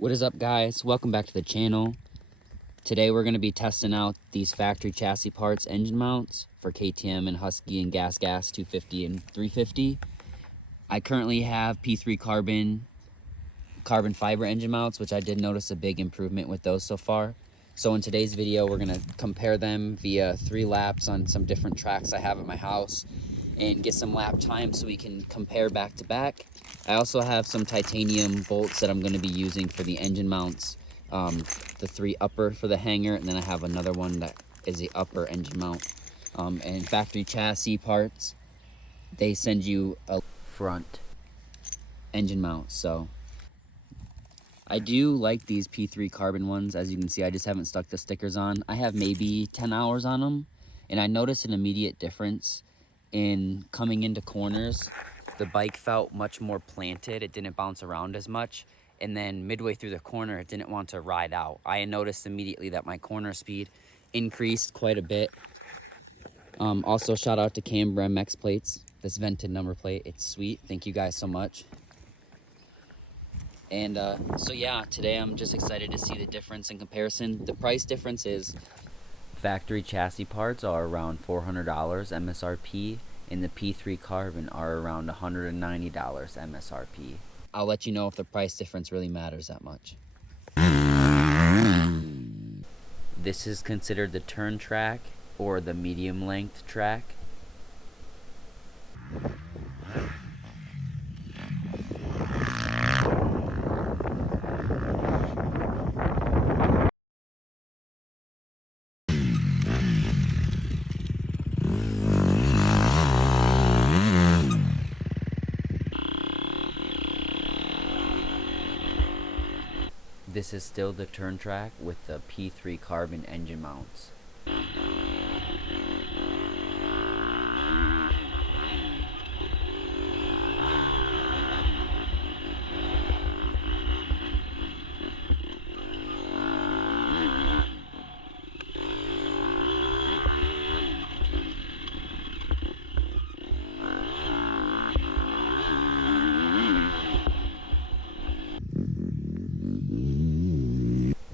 What is up, guys? Welcome back to the channel. Today we're going to be testing out these factory chassis parts engine mounts for KTM and Husky and Gas 250 and 350. I currently have P3 carbon fiber engine mounts, which I did notice a big improvement with those so far. So in today's video, we're going to compare them via 3 laps on some different tracks I have at my house and get some lap time so we can compare back to back. I also have some titanium bolts that I'm going to be using for the engine mounts, the 3 upper for the hanger, and then I have another one that is the upper engine mount. And factory chassis parts, they send you a front engine mount. So I do like these P3 carbon ones. As you can see, I just haven't stuck the stickers on. I have maybe 10 hours on them, and I noticed an immediate difference in coming into corners. The bike felt much more planted. It didn't bounce around as much. And then midway through the corner, it didn't want to ride out. I noticed immediately that my corner speed increased quite a bit. Also, shout out to Camber MX plates. This vented number plate, it's sweet. Thank you guys so much. And so yeah, today I'm just excited to see the difference in comparison. The price difference is factory chassis parts are around $400 MSRP, and the P3 carbon are around $190 MSRP. I'll let you know if the price difference really matters that much. This is considered the turn track or the medium length track. This is still the turn track with the P3 carbon engine mounts.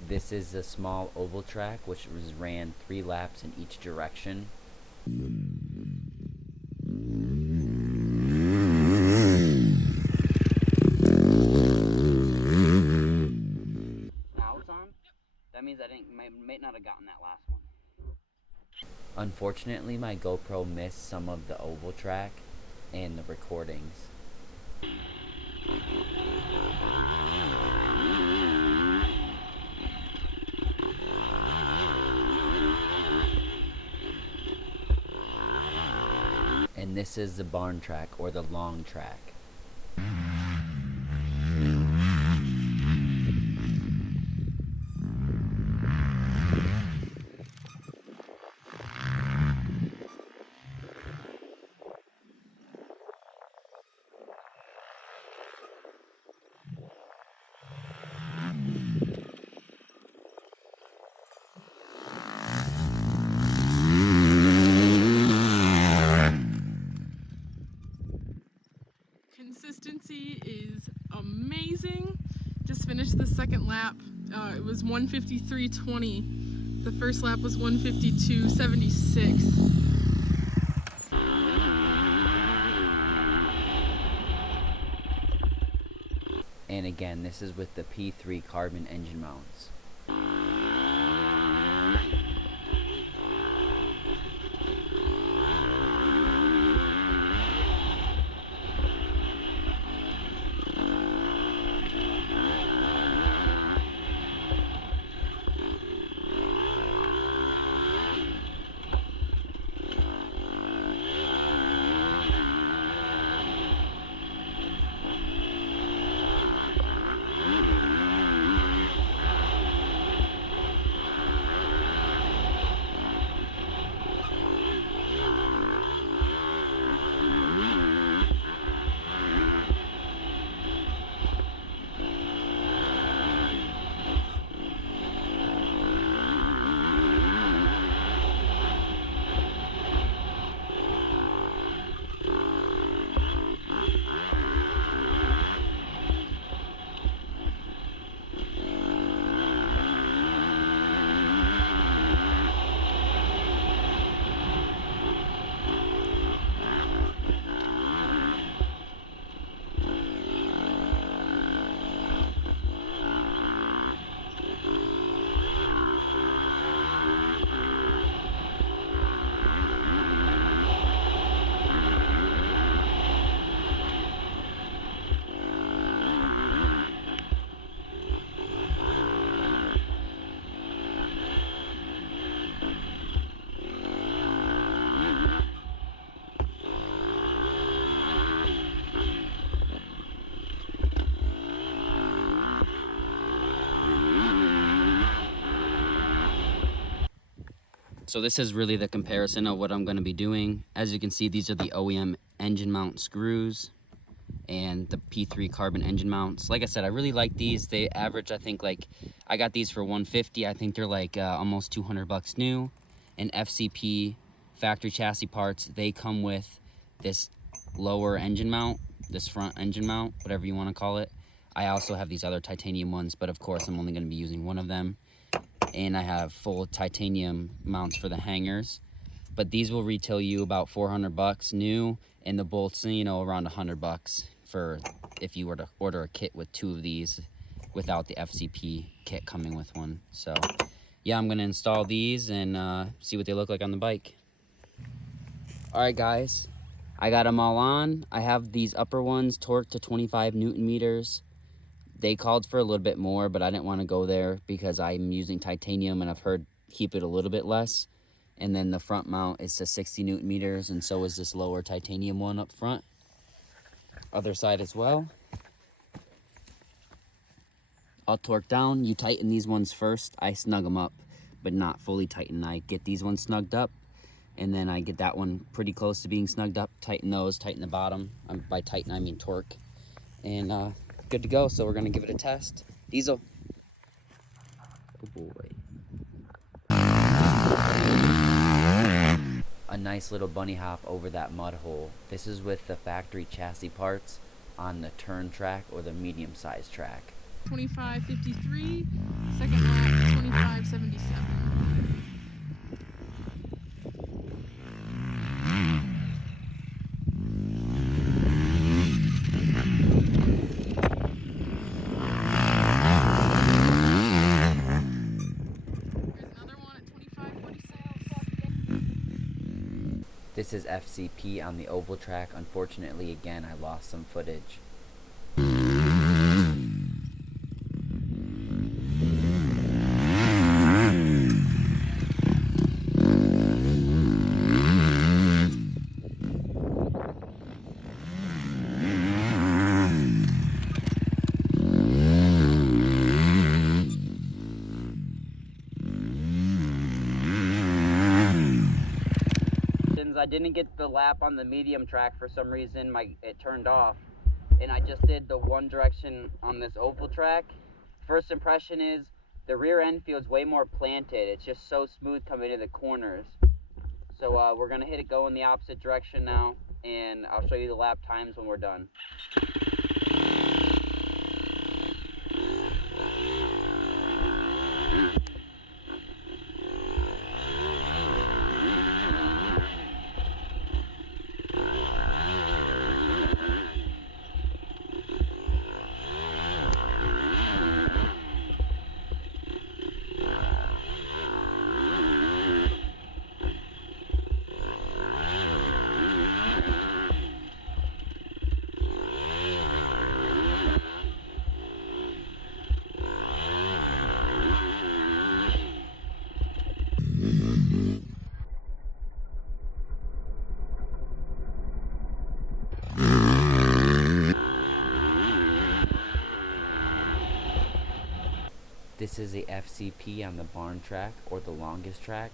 This is a small oval track which was ran 3 laps in each direction. Now it's on? That means I might not have gotten that last one. Unfortunately, my GoPro missed some of the oval track and the recordings. And this is the barn track or the long track. Consistency is amazing. Just finished the second lap. It was 153.20. The first lap was 152.76. And again, this is with the P3 carbon engine mounts. So this is really the comparison of what I'm going to be doing. As you can see, these are the OEM engine mount screws and the P3 carbon engine mounts. Like I said, I really like these. They average, I think, like, I got these for $150. I think they're like almost 200 bucks new. And FCP factory chassis parts, they come with this lower engine mount, this front engine mount, whatever you want to call it. I also have these other titanium ones, but of course I'm only going to be using one of them. And I have full titanium mounts for the hangers. But these will retail you about 400 bucks new, and the bolts, you know, around 100 bucks for if you were to order a kit with 2 of these without the FCP kit coming with one. So yeah, I'm gonna install these and see what they look like on the bike. All right, guys, I got them all on. I have these upper ones torqued to 25 Newton meters. They called for a little bit more, but I didn't want to go there because I'm using titanium and I've heard keep it a little bit less. And then the front mount is to 60 Newton meters, and so is this lower titanium one up front. Other side as well. I'll torque down. You tighten these ones first. I snug them up, but not fully tighten. I get these ones snugged up, and then I get that one pretty close to being snugged up. Tighten those, tighten the bottom. By tighten, I mean torque. And good to go. So we're gonna give it a test. Diesel. Oh boy. A nice little bunny hop over that mud hole. This is with the factory chassis parts on the turn track or the medium sized track. 25.53, second lap 25.77. This is FCP on the oval track. Unfortunately, again, I lost some footage. I didn't get the lap on the medium track for some reason. It turned off, and I just did the one direction on this oval track. First impression is the rear end feels way more planted. It's just so smooth coming into the corners. So we're gonna hit it go in the opposite direction now, and I'll show you the lap times when we're done. This is a FCP on the barn track, or the longest track,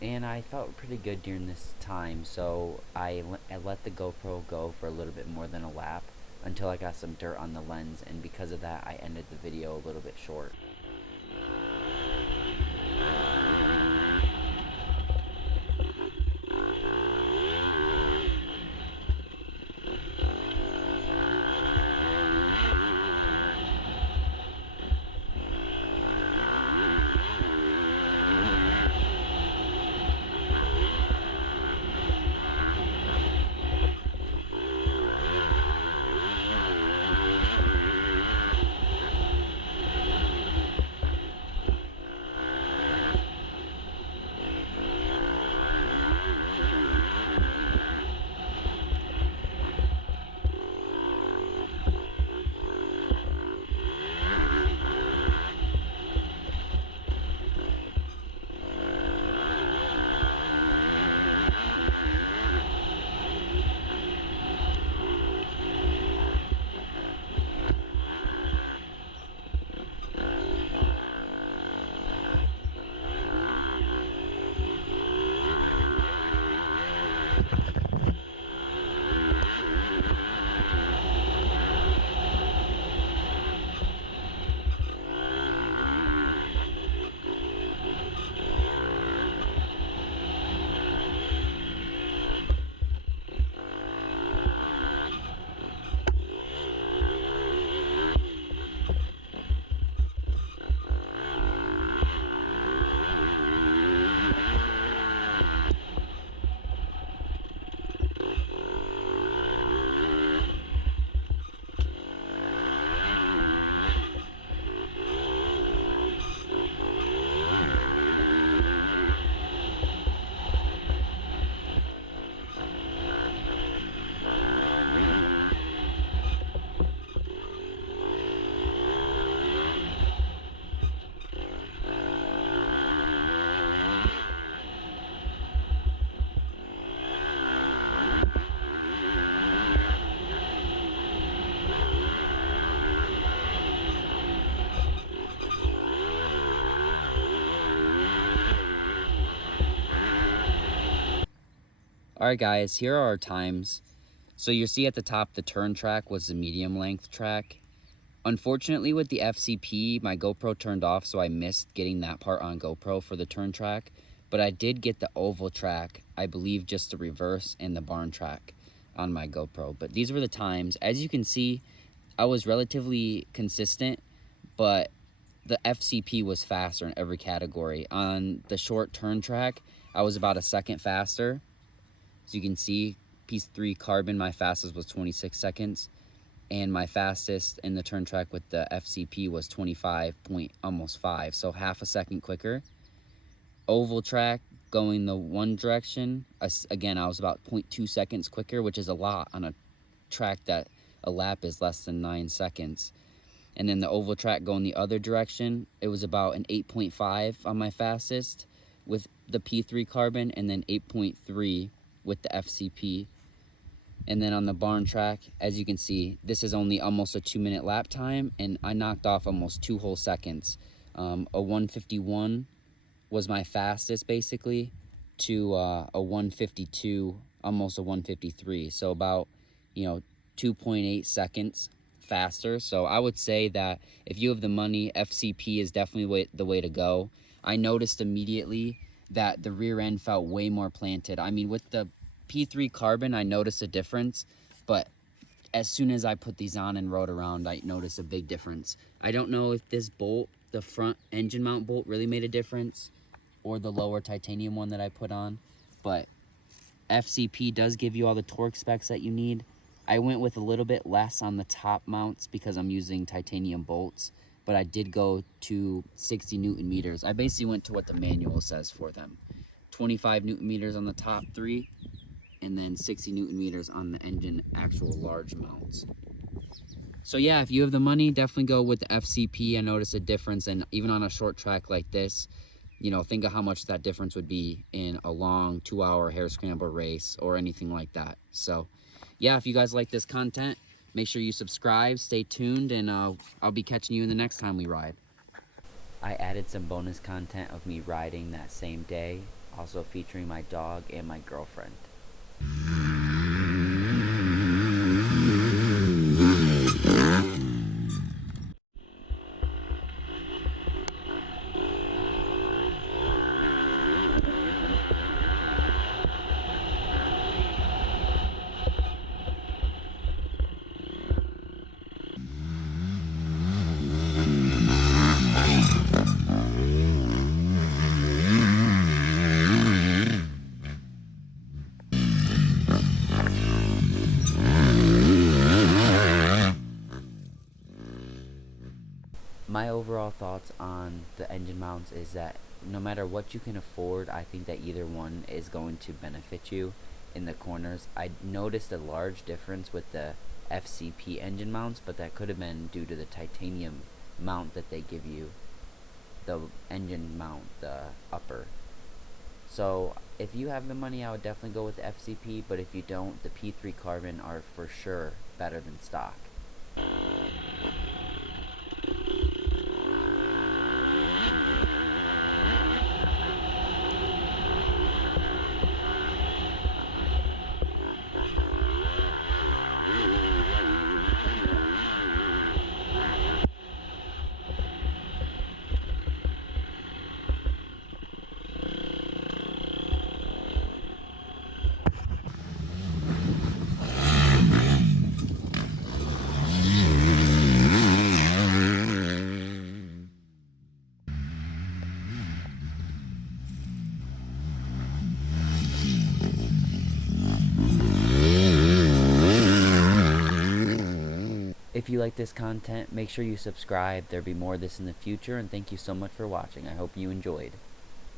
and I felt pretty good during this time, so I let the GoPro go for a little bit more than a lap until I got some dirt on the lens, and because of that I ended the video a little bit short. All right, guys, here are our times. So you see at the top, the turn track was the medium length track. Unfortunately, with the FCP, my GoPro turned off, so I missed getting that part on GoPro for the turn track. But I did get the oval track, I believe just the reverse and the barn track on my GoPro. But these were the times. As you can see, I was relatively consistent, but the FCP was faster in every category. On the short turn track, I was about a second faster. As you can see, P3 carbon, my fastest was 26 seconds. And my fastest in the turn track with the FCP was 25 point almost 5, so half a second quicker. Oval track going the one direction, again, I was about 0.2 seconds quicker, which is a lot on a track that a lap is less than 9 seconds. And then the oval track going the other direction, it was about an 8.5 on my fastest with the P3 carbon, and then 8.3 with the FCP. And then on the barn track, as you can see, this is only almost a 2-minute lap time, and I knocked off almost 2 whole seconds. A 151 was my fastest, basically, to a 152, almost a 153. So about, 2.8 seconds faster. So I would say that if you have the money, FCP is definitely the way to go. I noticed immediately that the rear end felt way more planted. I mean, with the P3 carbon, I noticed a difference, but as soon as I put these on and rode around, I noticed a big difference. I don't know if this bolt, the front engine mount bolt, really made a difference, or the lower titanium one that I put on, but FCP does give you all the torque specs that you need. I went with a little bit less on the top mounts because I'm using titanium bolts, but I did go to 60 Newton meters. I basically went to what the manual says for them. 25 Newton meters on the top 3, and then 60 Newton meters on the engine actual large mounts. So yeah, if you have the money, definitely go with the FCP. I noticed a difference, and even on a short track like this, think of how much that difference would be in a long 2-hour hare scramble race or anything like that. So yeah, if you guys like this content, make sure you subscribe, stay tuned, and I'll be catching you in the next time we ride. I added some bonus content of me riding that same day, also featuring my dog and my girlfriend. My overall thoughts on the engine mounts is that no matter what you can afford, I think that either one is going to benefit you in the corners. I noticed a large difference with the FCP engine mounts, but that could have been due to the titanium mount that they give you, the engine mount, the upper. So if you have the money, I would definitely go with the FCP, but if you don't, the P3 carbon are for sure better than stock. If you like this content, make sure you subscribe. There'll be more of this in the future, and thank you so much for watching. I hope you enjoyed.